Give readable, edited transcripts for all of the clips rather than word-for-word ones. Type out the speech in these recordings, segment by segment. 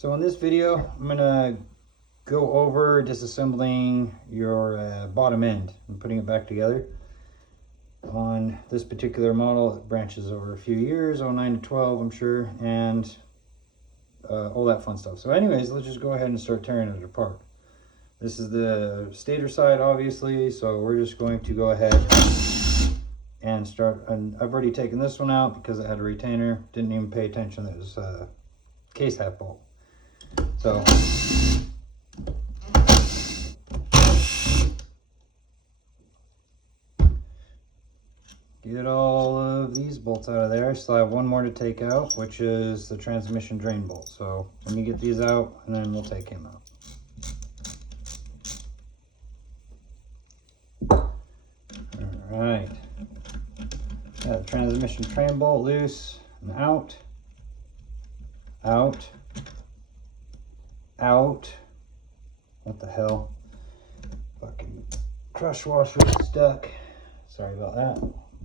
So in this video, I'm gonna go over disassembling your bottom end and putting it back together. On this particular model, it branches over a few years, 09 to 12, I'm sure, and all that fun stuff. So anyways, let's just go ahead and start tearing it apart. This is the stator side, obviously, so we're just going to go ahead and start. And I've already taken this one out because it had a retainer. Didn't even pay attention that it was a case half bolt. So get all of these bolts out of there. I still have one more to take out, which is the transmission drain bolt. So let me get these out and then we'll take him out. All right, got the transmission drain bolt loose and out, out, out. What the hell? Fucking crush washer is stuck. Sorry about that.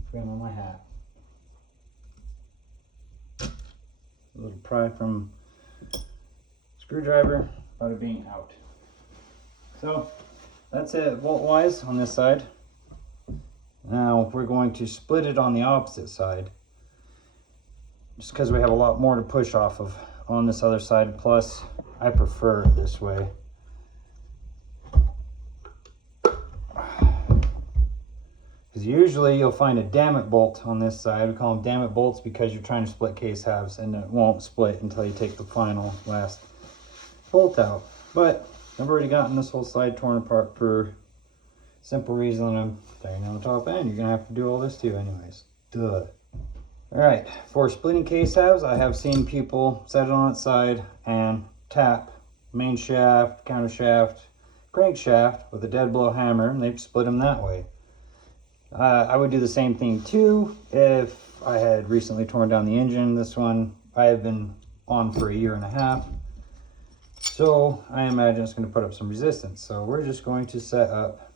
Forgot on my hat. A little pry from screwdriver, bada being out. So that's it bolt wise on this side. Now we're going to split it on the opposite side, just because we have a lot more to push off of on this other side. Plus I prefer it this way. Because usually you'll find a damn-it bolt on this side. We call them damn-it bolts because you're trying to split case halves and it won't split until you take the final last bolt out. But I've already gotten this whole side torn apart for simple reason I'm tearing on the top end. You're gonna have to do all this too anyways. Duh. Alright, for splitting case halves, I have seen people set it on its side and tap main shaft, counter shaft, crankshaft with a dead blow hammer, and they split them that way. I would do the same thing too if I had recently torn down the engine. This one I have been on for 1.5 years, so I imagine it's going to put up some resistance. So we're just going to set up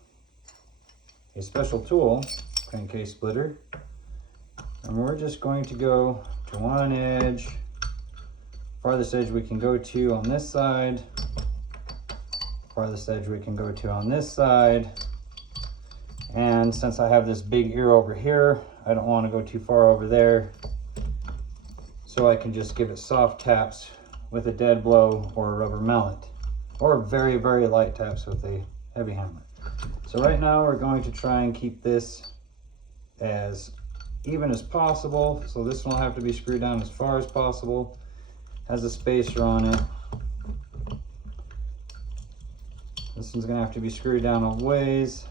a special tool, crankcase splitter, and we're just going to go to one edge, farthest edge we can go to on this side, farthest edge we can go to on this side. And since I have this big ear over here, I don't want to go too far over there, so I can just give it soft taps with a dead blow or a rubber mallet, or very, very light taps with a heavy hammer. So right now we're going to try and keep this as even as possible. So this one will have to be screwed down as far as possible. Has a spacer on it. This one's gonna have to be screwed down a ways.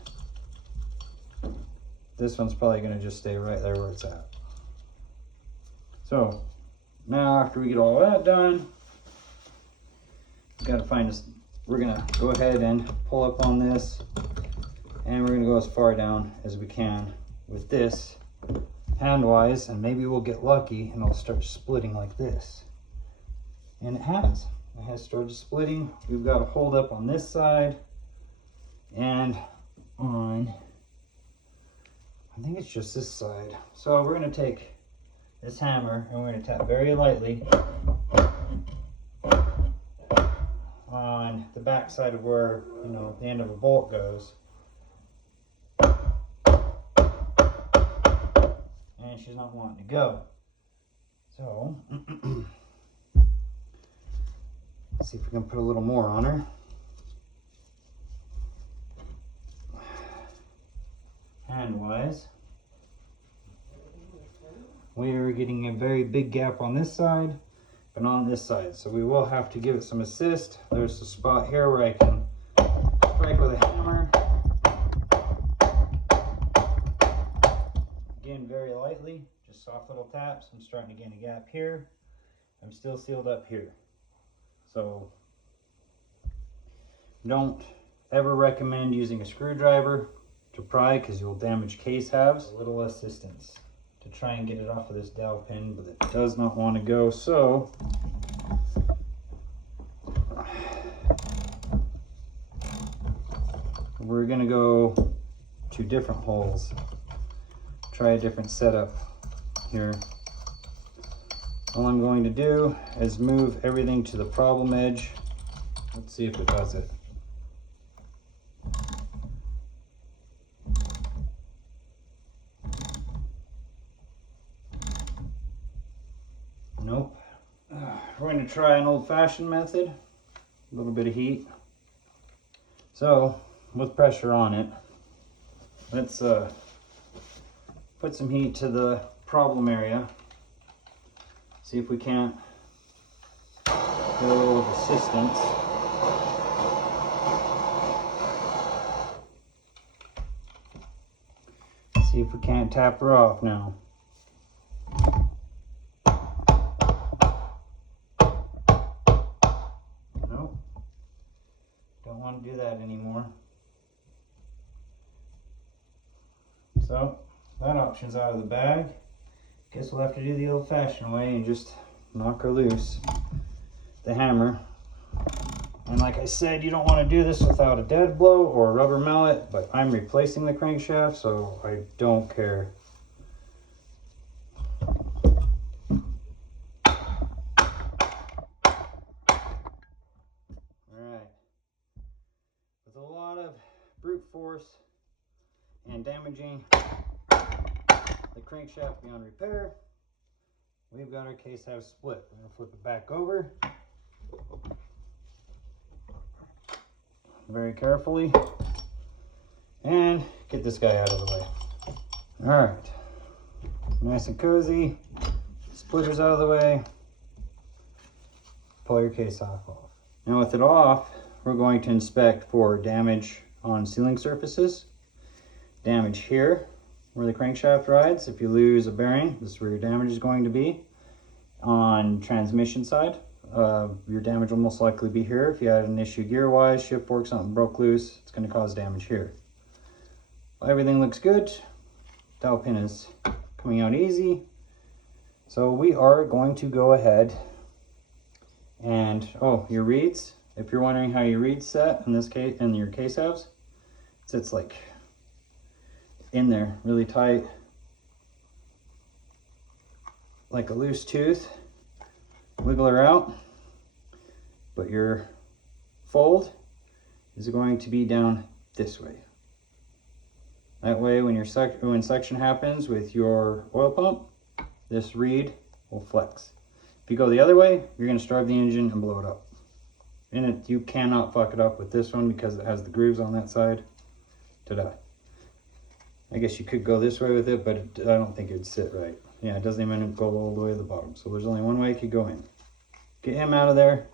This one's probably gonna just stay right there where it's at. So now after we get all that done, we're gonna go ahead and pull up on this, and we're gonna go as far down as we can with this hand-wise, and maybe we'll get lucky and it'll start splitting like this. And it has started splitting. We've got a hold up on this side and on, I think it's just this side. So we're gonna take this hammer and we're gonna tap very lightly on the back side of where, you know, the end of a bolt goes. And she's not wanting to go. So let's see if we can put a little more on her. Hand-wise, we are getting a very big gap on this side and on this side, so we will have to give it some assist. There's a spot here where I can strike with a hammer. Again, very lightly, just soft little taps. I'm starting to gain a gap here. I'm still sealed up here. So don't ever recommend using a screwdriver to pry because you'll damage case halves. A little assistance to try and get it off of this dowel pin, but it does not want to go. So we're gonna go to different holes, try a different setup here. All I'm going to do is move everything to the problem edge. Let's see if it does it. Nope. We're going to try an old-fashioned method. A little bit of heat. So, with pressure on it, let's put some heat to the problem area. See if we can't get a little of assistance. See if we can't tap her off now. Nope. Don't want to do that anymore. So, that option's out of the bag. Guess we'll have to do the old-fashioned way and just knock her loose. The hammer. And like I said, you don't want to do this without a dead blow or a rubber mallet, but I'm replacing the crankshaft, so I don't care. Alright. With a lot of brute force and damaging the crankshaft beyond repair, we've got our case half split. We're going to flip it back over very carefully and get this guy out of the way. Alright, nice and cozy, splitters out of the way, pull your case off. Now with it off, we're going to inspect for damage on sealing surfaces, damage here where the crankshaft rides. If you lose a bearing, this is where your damage is going to be. On transmission side, your damage will most likely be here. If you had an issue gear wise, shift fork, something broke loose, it's going to cause damage here. Well, everything looks good. Dowel pin is coming out easy. So we are going to go ahead and, your reeds. If you're wondering how your reeds set in this case, in your case halves, it sits like in there really tight, like a loose tooth. Wiggle her out, but your fold is going to be down this way. That way when when suction happens with your oil pump, this reed will flex. If you go the other way, you're going to starve the engine and blow it up. And you cannot fuck it up with this one because it has the grooves on that side. Ta-da. I guess you could go this way with it, but I don't think it'd sit right. Yeah, it doesn't even go all the way to the bottom. So there's only one way it could go in. Get him out of there.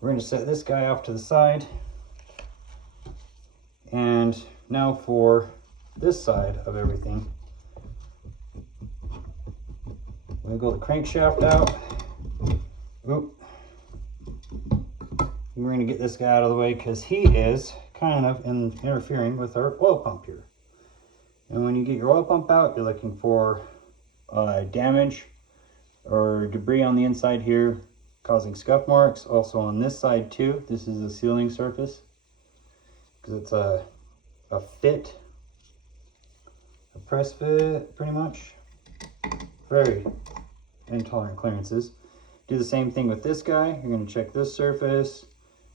We're going to set this guy off to the side. And now for this side of everything. Wiggle the crankshaft out. Oop. We're going to get this guy out of the way because he is kind of interfering with our oil pump here. And when you get your oil pump out, you're looking for damage or debris on the inside here causing scuff marks. Also on this side too, this is a sealing surface because it's a fit, a press fit pretty much. Very intolerant clearances. Do the same thing with this guy. You're going to check this surface,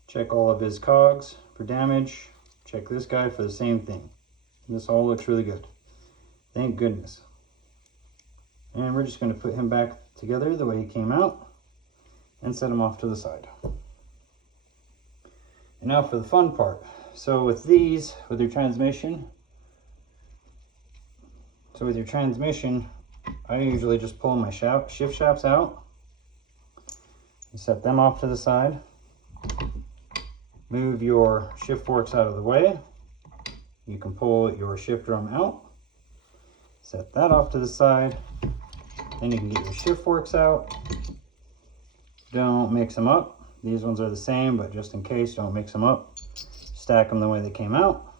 check all of his cogs for damage, check this guy for the same thing. This all looks really good. Thank goodness. And we're just going to put him back together the way he came out and set him off to the side. And now for the fun part. So with these, with your transmission, I usually just pull my shift shafts out and set them off to the side. Move your shift forks out of the way. You can pull your shift drum out, set that off to the side, then you can get your shift forks out. Don't mix them up. These ones are the same, but just in case, don't mix them up. Stack them the way they came out.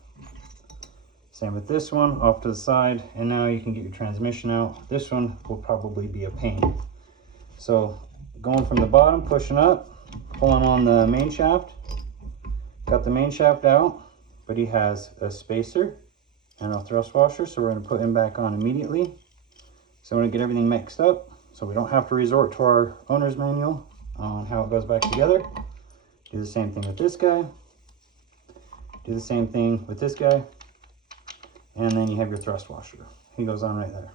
Same with this one, off to the side, and now you can get your transmission out. This one will probably be a pain. So going from the bottom, pushing up, pulling on the main shaft. Got the main shaft out, but he has a spacer and a thrust washer, so we're going to put him back on immediately. So I'm going to get everything mixed up. so we don't have to resort to our owner's manual on how it goes back together. Do the same thing with this guy. Do the same thing with this guy. And then you have your thrust washer. He goes on right there.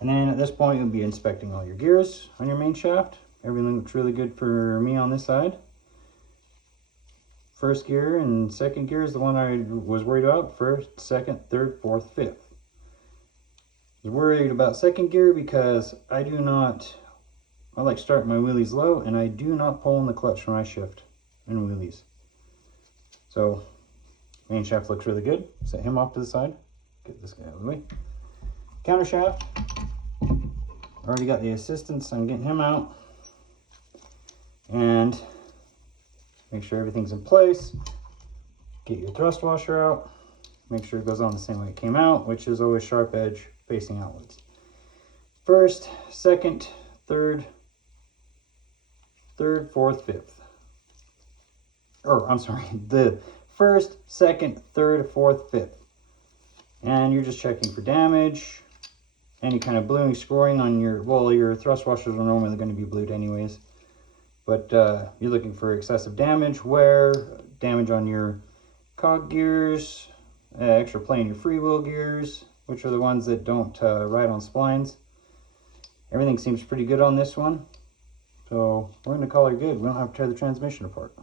And then at this point, you'll be inspecting all your gears on your main shaft. Everything looks really good for me on this side. First gear and second gear is the one I was worried about. First, second, third, fourth, fifth. I was worried about second gear because I like starting my wheelies low, and I do not pull in the clutch when I shift in wheelies. So, main shaft looks really good. Set him off to the side. Get this guy out of the way. Counter shaft. Already got the assistance on getting him out. And make sure everything's in place. Get your thrust washer out. Make sure it goes on the same way it came out, which is always sharp edge facing outwards. First, second, third, fourth, fifth. Or, I'm sorry, the first, second, third, fourth, fifth. And you're just checking for damage, any kind of bluing, scoring on your thrust washers are normally going to be blued anyways. But you're looking for excessive damage, wear, damage on your cog gears, extra play in your freewheel gears, which are the ones that don't ride on splines. Everything seems pretty good on this one. So we're going to call her good. We don't have to tear the transmission apart.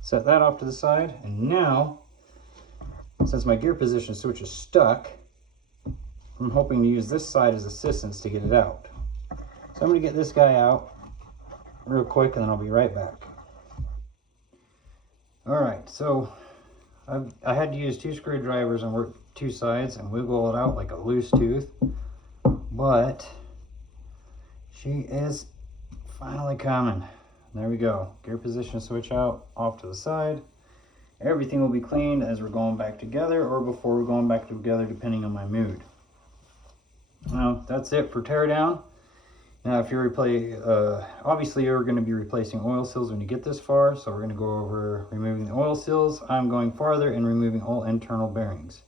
Set that off to the side. And now, since my gear position switch is stuck, I'm hoping to use this side as assistance to get it out. So I'm going to get this guy out real quick and then I'll be right back. Alright, so I had to use 2 screwdrivers and work 2 sides and wiggle it out like a loose tooth. But she is finally coming. There we go. Gear position switch out, off to the side. Everything will be cleaned as we're going back together or before we're going back together, depending on my mood. Now, that's it for teardown. Now, if you're obviously you're going to be replacing oil seals when you get this far, so we're going to go over removing the oil seals. I'm going farther and removing all internal bearings,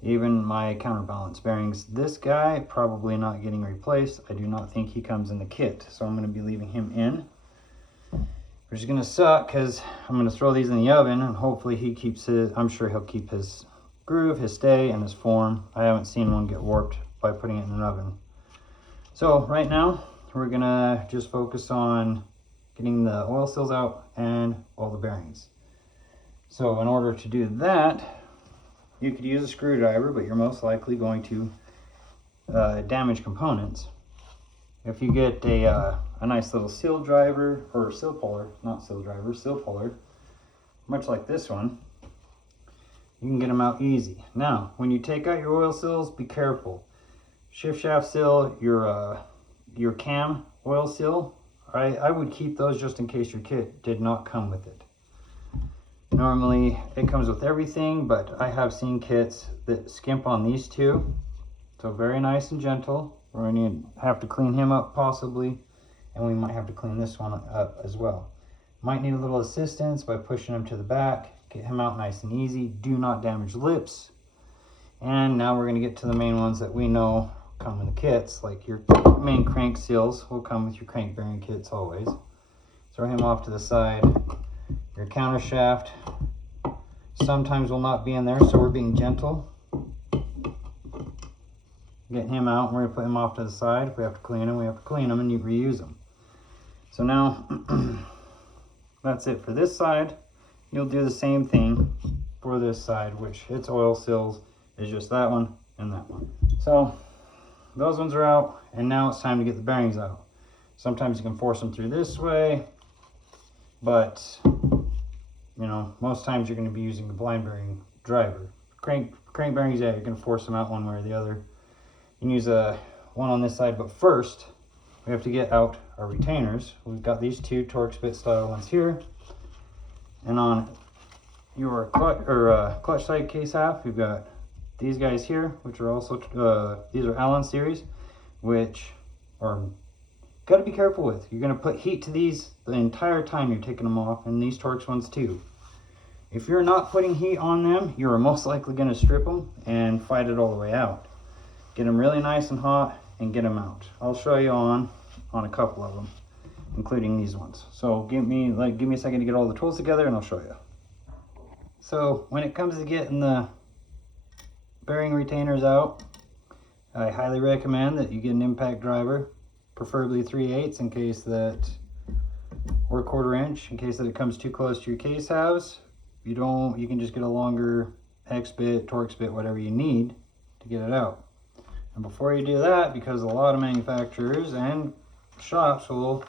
even my counterbalance bearings. This guy probably not getting replaced. I do not think he comes in the kit, so I'm going to be leaving him in, which is going to suck because I'm going to throw these in the oven and hopefully he keeps his, I'm sure he'll keep his groove, his stay, and his form. I haven't seen one get warped by putting it in an oven. So right now we're going to just focus on getting the oil seals out and all the bearings. So in order to do that, you could use a screwdriver, but you're most likely going to damage components. If you get a nice little seal driver, or seal puller, not seal driver, seal puller, much like this one, you can get them out easy. Now, when you take out your oil seals, be careful. Shift shaft seal, your cam oil seal, I would keep those just in case your kit did not come with it. Normally, it comes with everything, but I have seen kits that skimp on these two. So very nice and gentle. We're going to have to clean him up possibly, and we might have to clean this one up as well. Might need a little assistance by pushing him to the back. Get him out nice and easy. Do not damage lips. And now we're going to get to the main ones that we know come in the kits, like your main crank seals will come with your crank bearing kits always. Throw him off to the side. Your counter shaft sometimes will not be in there, so we're being gentle. Getting him out, we're going to put him off to the side. If we have to clean him, we have to clean him and you reuse them. So now, that's it for this side. You'll do the same thing for this side, which its oil seals is just that one and that one. So those ones are out, and now it's time to get the bearings out. Sometimes you can force them through this way, but you know, most times you're going to be using the blind bearing driver. Crank bearings, yeah, you're going to force them out one way or the other. You can use one on this side, but first we have to get out our retainers. We've got these 2 Torx bit style ones here, and on your clutch side case half, you've got these guys here, which are also these are Allen series, which are got to be careful with. You're going to put heat to these the entire time you're taking them off, and these Torx ones too. If you're not putting heat on them, you're most likely going to strip them and fight it all the way out. Get them really nice and hot, and get them out. I'll show you on a couple of them, including these ones. So give me a second to get all the tools together and I'll show you. So when it comes to getting the bearing retainers out, I highly recommend that you get an impact driver, preferably 3/8 in case that, or 1/4 inch in case that it comes too close to your case halves. You can just get a longer hex bit, Torx bit, whatever you need to get it out. And before you do that, because a lot of manufacturers and shops will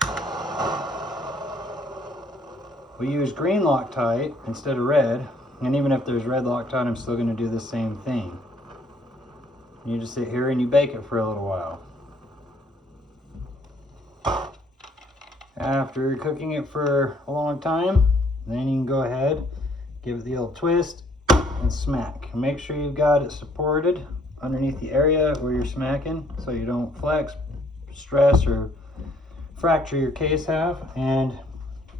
use green Loctite instead of red, and even if there's red Loctite, I'm still going to do the same thing. You just sit here and you bake it for a little while. After cooking it for a long time, then you can go ahead, give it the old twist and smack. Make sure you've got it supported underneath the area where you're smacking so you don't flex, stress, or fracture your case half. And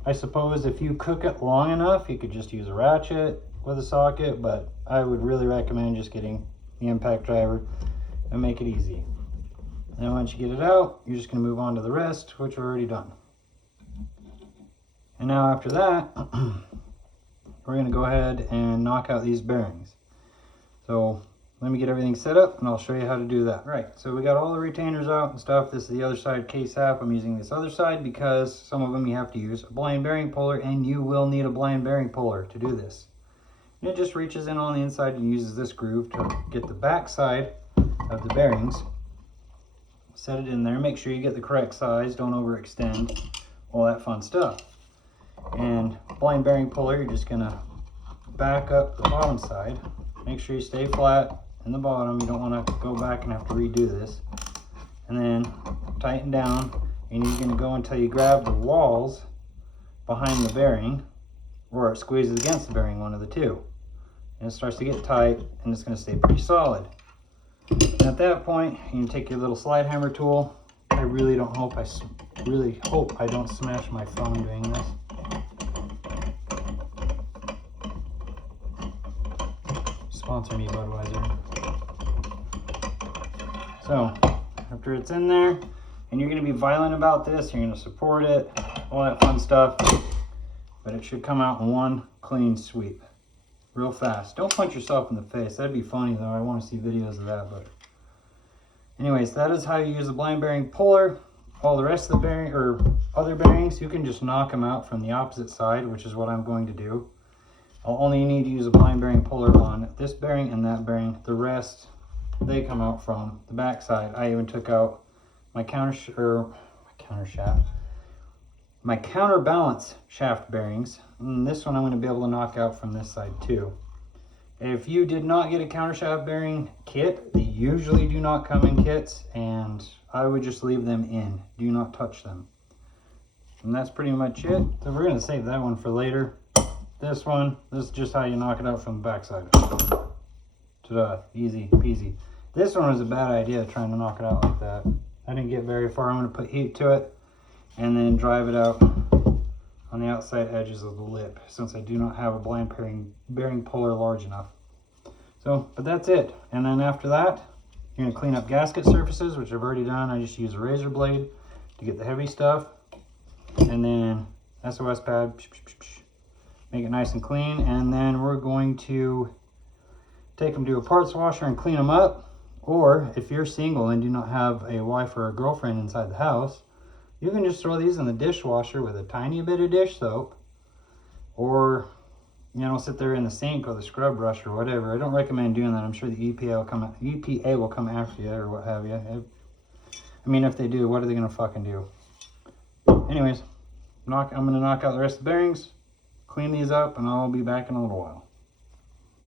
I suppose if you cook it long enough, you could just use a ratchet with a socket, but I would really recommend just getting the impact driver and make it easy. And then once you get it out, you're just going to move on to the rest, which we've already done. And now after that, we're going to go ahead and knock out these bearings. So let me get everything set up and I'll show you how to do that. Right, so we got all the retainers out and stuff. This is the other side case half. I'm using this other side because some of them you have to use a blind bearing puller, and you will need a blind bearing puller to do this. And it just reaches in on the inside and uses this groove to get the back side of the bearings. Set it in there, make sure you get the correct size, don't overextend, all that fun stuff. And blind bearing puller, you're just gonna back up the bottom side. Make sure you stay flat in the bottom. You don't want to go back and have to redo this. And then tighten down, and you're gonna go until you grab the walls behind the bearing, or it squeezes against the bearing, one of the two. And it starts to get tight, and it's gonna stay pretty solid. And at that point, you can take your little slide hammer tool. I really hope I don't smash my phone doing this. Sponsor me, Budweiser. So after it's in there, and you're going to be violent about this, you're going to support it, all that fun stuff, but it should come out in one clean sweep real fast. Don't punch yourself in the face. That'd be funny though. I want to see videos of that. But anyways, that is how you use the blind bearing puller. All the rest of the bearing or other bearings, you can just knock them out from the opposite side, which is what I'm going to do. I'll only need to use a blind bearing puller on this bearing and that bearing. The rest, they come out from the back side. I even took out my my counterbalance shaft bearings. And this one I'm going to be able to knock out from this side too. If you did not get a countershaft bearing kit, they usually do not come in kits, and I would just leave them in. Do not touch them. And that's pretty much it. So we're going to save that one for later. This is just how you knock it out from the back side. Ta-da, easy peasy. This one was a bad idea, trying to knock it out like that. I didn't get very far. I'm going to put heat to it and then drive it out on the outside edges of the lip, since I do not have a blind bearing puller large enough. So, but that's it. And then after that, you're going to clean up gasket surfaces, which I've already done. I just use a razor blade to get the heavy stuff. And then SOS pad, make it nice and clean. And then we're going to take them to a parts washer and clean them up. Or if you're single and do not have a wife or a girlfriend inside the house, you can just throw these in the dishwasher with a tiny bit of dish soap, or sit there in the sink or the scrub brush or whatever. I don't recommend doing that. I'm sure the EPA will come after you or what have you. I mean, if they do, what are they gonna fucking do? Anyways, I'm gonna knock out the rest of the bearings, clean these up, and I'll be back in a little while.